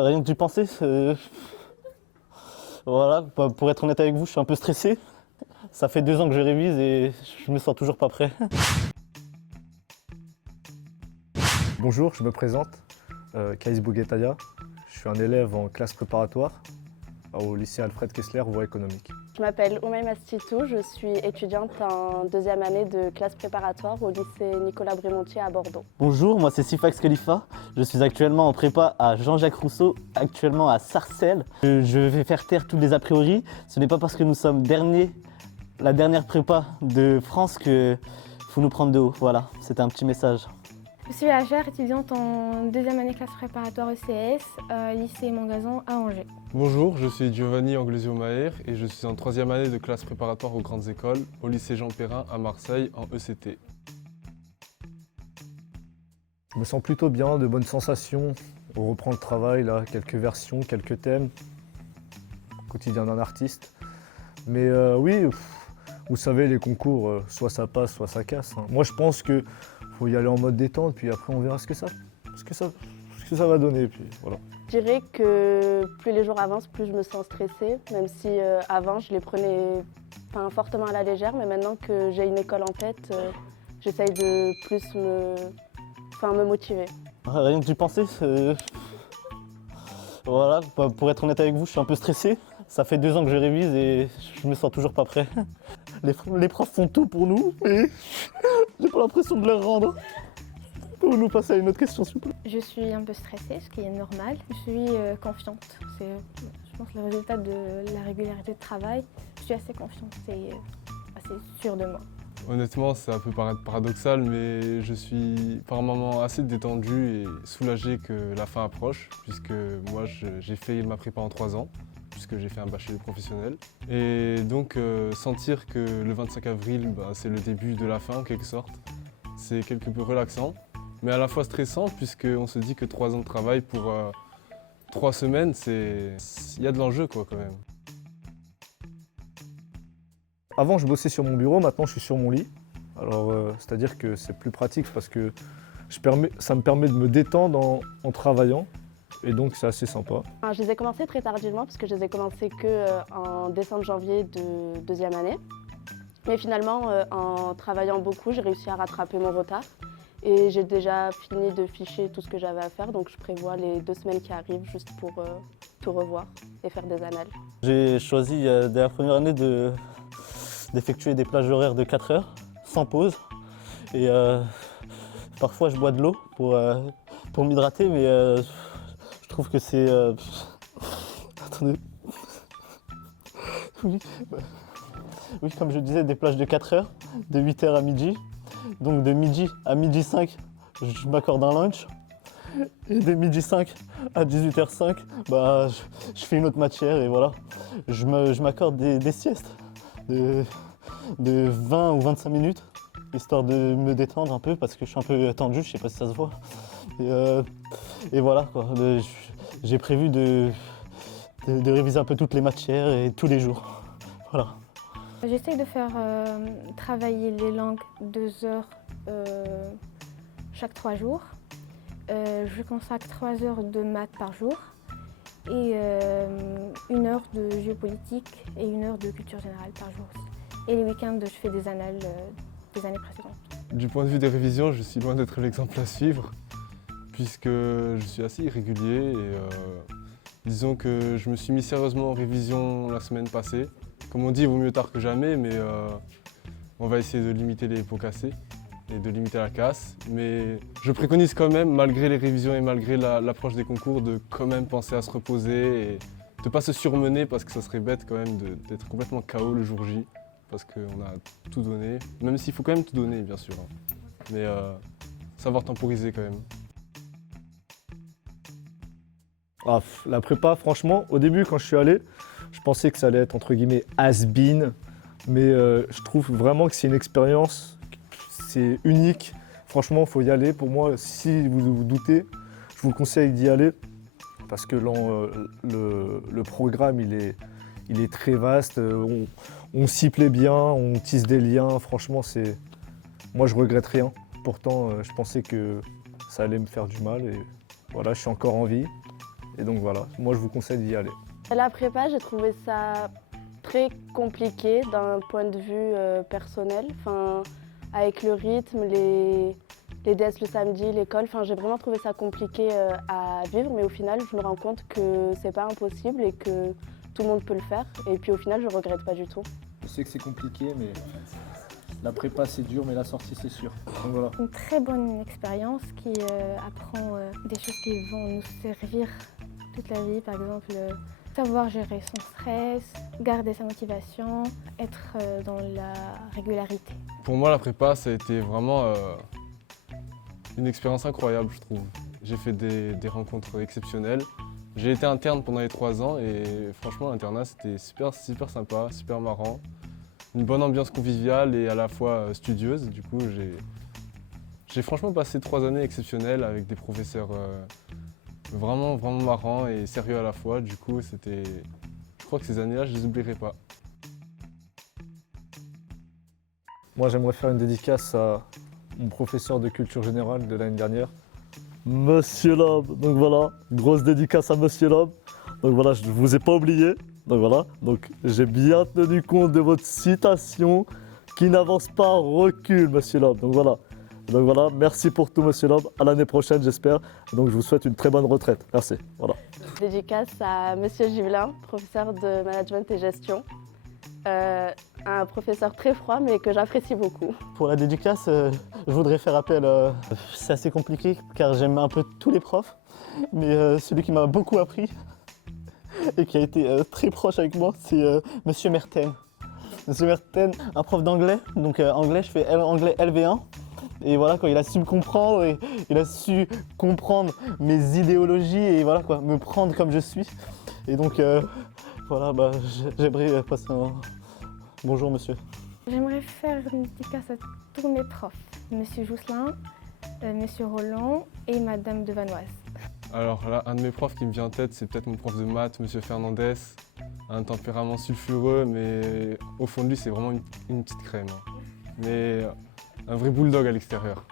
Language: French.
Rien que d'y penser, voilà, pour être honnête avec vous, je suis un peu stressé. Ça fait 2 ans que je révise et je me sens toujours pas prêt. Bonjour, je me présente, Kaïs Bouguetaya. Je suis un élève en classe préparatoire au lycée Alfred Kessler, voie économique. Je m'appelle Oumaima Stitou, je suis étudiante en 2e année de classe préparatoire au lycée Nicolas Brémontier à Bordeaux. Bonjour, moi c'est Sifax Khalifa. Je suis actuellement en prépa à Jean-Jacques Rousseau, actuellement à Sarcelles. Je vais faire taire tous les a priori. Ce n'est pas parce que nous sommes la dernière prépa de France qu'il faut nous prendre de haut. Voilà, c'était un petit message. Je suis Achar, étudiante en 2e année classe préparatoire ECS, lycée Mangazan à Angers. Bonjour, je suis Giovanni Anglesio-Maher et je suis en 3e année de classe préparatoire aux grandes écoles au lycée Jean Perrin à Marseille en ECT. Je me sens plutôt bien, de bonnes sensations. On reprend le travail, là, quelques versions, quelques thèmes. Quotidien d'un artiste. Mais oui, vous savez, les concours, soit ça passe, soit ça casse. Moi, je pense qu'il faut y aller en mode détente, puis après, on verra ce que ça va donner. Puis, voilà. Je dirais que plus les jours avancent, plus je me sens stressée, même si avant je les prenais fortement à la légère, mais maintenant que j'ai une école en tête, j'essaye de plus me motiver. Rien que d'y penser, voilà, pour être honnête avec vous, je suis un peu stressé. Ça fait 2 ans que je révise et je me sens toujours pas prêt. Les profs font tout pour nous et j'ai pas l'impression de leur rendre. Pouvez nous passer à une autre question, s'il vous plaît? Je suis un peu stressée, ce qui est normal. Je suis confiante. C'est, je pense, le résultat de la régularité de travail. Je suis assez confiante et assez sûre de moi. Honnêtement, ça peut paraître paradoxal, mais je suis par moments assez détendu et soulagé que la fin approche, puisque moi j'ai fait ma prépa en 3 ans, puisque j'ai fait un bachelier professionnel. Et donc sentir que le 25 avril, c'est le début de la fin en quelque sorte, c'est quelque peu relaxant, mais à la fois stressant, puisqu'on se dit que 3 ans de travail pour 3 semaines, il y a de l'enjeu quand même. Avant, je bossais sur mon bureau, maintenant, je suis sur mon lit. Alors, c'est-à-dire que c'est plus pratique parce que ça me permet de me détendre en travaillant. Et donc, c'est assez sympa. Je les ai commencés très tardivement, parce que je les ai commencés qu'en décembre-janvier de 2e année. Mais finalement, en travaillant beaucoup, j'ai réussi à rattraper mon retard. Et j'ai déjà fini de ficher tout ce que j'avais à faire, donc je prévois les 2 semaines qui arrivent juste pour tout revoir et faire des annales. J'ai choisi dès la première année d'effectuer des plages horaires de 4 heures, sans pause. Et parfois je bois de l'eau pour m'hydrater, mais je trouve que c'est... Attendez. Oui, comme je disais, des plages de 4 heures, de 8 heures à midi. Donc de midi à midi 5, je m'accorde un lunch. Et de midi 5 à 18h05, je fais une autre matière et voilà. Je m'accorde des siestes de 20 ou 25 minutes, histoire de me détendre un peu parce que je suis un peu tendu, je sais pas si ça se voit. Et voilà, quoi. J'ai prévu de réviser un peu toutes les matières et tous les jours. Voilà. J'essaye de faire travailler les langues 2 heures chaque 3 jours. Je consacre 3 heures de maths par jour et 1 heure de géopolitique et 1 heure de culture générale par jour aussi. Et les week-ends, je fais des annales des années précédentes. Du point de vue des révisions, je suis loin d'être l'exemple à suivre, puisque je suis assez irrégulier et disons que je me suis mis sérieusement en révision la semaine passée. Comme on dit, il vaut mieux tard que jamais, mais on va essayer de limiter les pots cassés et de limiter la casse. Mais je préconise quand même, malgré les révisions et malgré l'approche des concours, de quand même penser à se reposer et de ne pas se surmener parce que ça serait bête quand même d'être complètement KO le jour J, parce qu'on a tout donné, même s'il faut quand même tout donner bien sûr, mais savoir temporiser quand même. La prépa, franchement, au début, quand je suis allé, je pensais que ça allait être entre guillemets has-been, mais je trouve vraiment que c'est une expérience, c'est unique. Franchement, il faut y aller. Pour moi, si vous vous doutez, je vous conseille d'y aller parce que le programme, il est très vaste. On s'y plaît bien, on tisse des liens. Franchement, moi, je regrette rien. Pourtant, je pensais que ça allait me faire du mal et voilà, je suis encore en vie. Et donc voilà, moi je vous conseille d'y aller. La prépa, j'ai trouvé ça très compliqué d'un point de vue personnel. Enfin, avec le rythme, les DS le samedi, l'école, enfin, j'ai vraiment trouvé ça compliqué à vivre. Mais au final, je me rends compte que c'est pas impossible et que tout le monde peut le faire. Et puis au final, je regrette pas du tout. Je sais que c'est compliqué, mais la prépa c'est dur, mais la sortie c'est sûr. Donc voilà. Une très bonne expérience qui apprend des choses qui vont nous servir toute la vie. Par exemple, savoir gérer son stress, garder sa motivation, être dans la régularité. Pour moi, la prépa, ça a été vraiment une expérience incroyable, je trouve. J'ai fait des rencontres exceptionnelles. J'ai été interne pendant les 3 ans et franchement, l'internat, c'était super sympa, super marrant. Une bonne ambiance conviviale et à la fois studieuse. Du coup, j'ai franchement passé 3 années exceptionnelles avec des professeurs vraiment marrants et sérieux à la fois. Du coup, je crois que ces années-là, je les oublierai pas. Moi j'aimerais faire une dédicace à mon professeur de culture générale de l'année dernière, Monsieur Loeb. Donc voilà, grosse dédicace à Monsieur Loeb. Donc voilà, je ne vous ai pas oublié. Donc voilà, donc j'ai bien tenu compte de votre citation qui n'avance pas, recule, Monsieur Loeb. Donc voilà, merci pour tout, Monsieur Loeb. À l'année prochaine, j'espère. Donc je vous souhaite une très bonne retraite. Merci. Voilà. Dédicace à Monsieur Gibelin, professeur de management et gestion. Un professeur très froid mais que j'apprécie beaucoup. Pour la dédicace, je voudrais faire appel. C'est assez compliqué car j'aime un peu tous les profs, mais celui qui m'a beaucoup appris et qui a été très proche avec moi, c'est Monsieur Merten. Monsieur Merten, un prof d'anglais, donc anglais, je fais anglais LV1. Et voilà, quoi, il a su me comprendre et il a su comprendre mes idéologies et voilà, quoi, me prendre comme je suis. Et donc voilà, j'aimerais passer un bonjour monsieur. J'aimerais faire une dédicace à tous mes profs, Monsieur Jousselin, Monsieur Roland et Madame de Vanoise. Alors là, un de mes profs qui me vient en tête, c'est peut-être mon prof de maths, Monsieur Fernandez. Un tempérament sulfureux, mais au fond de lui, c'est vraiment une petite crème. Mais un vrai bulldog à l'extérieur.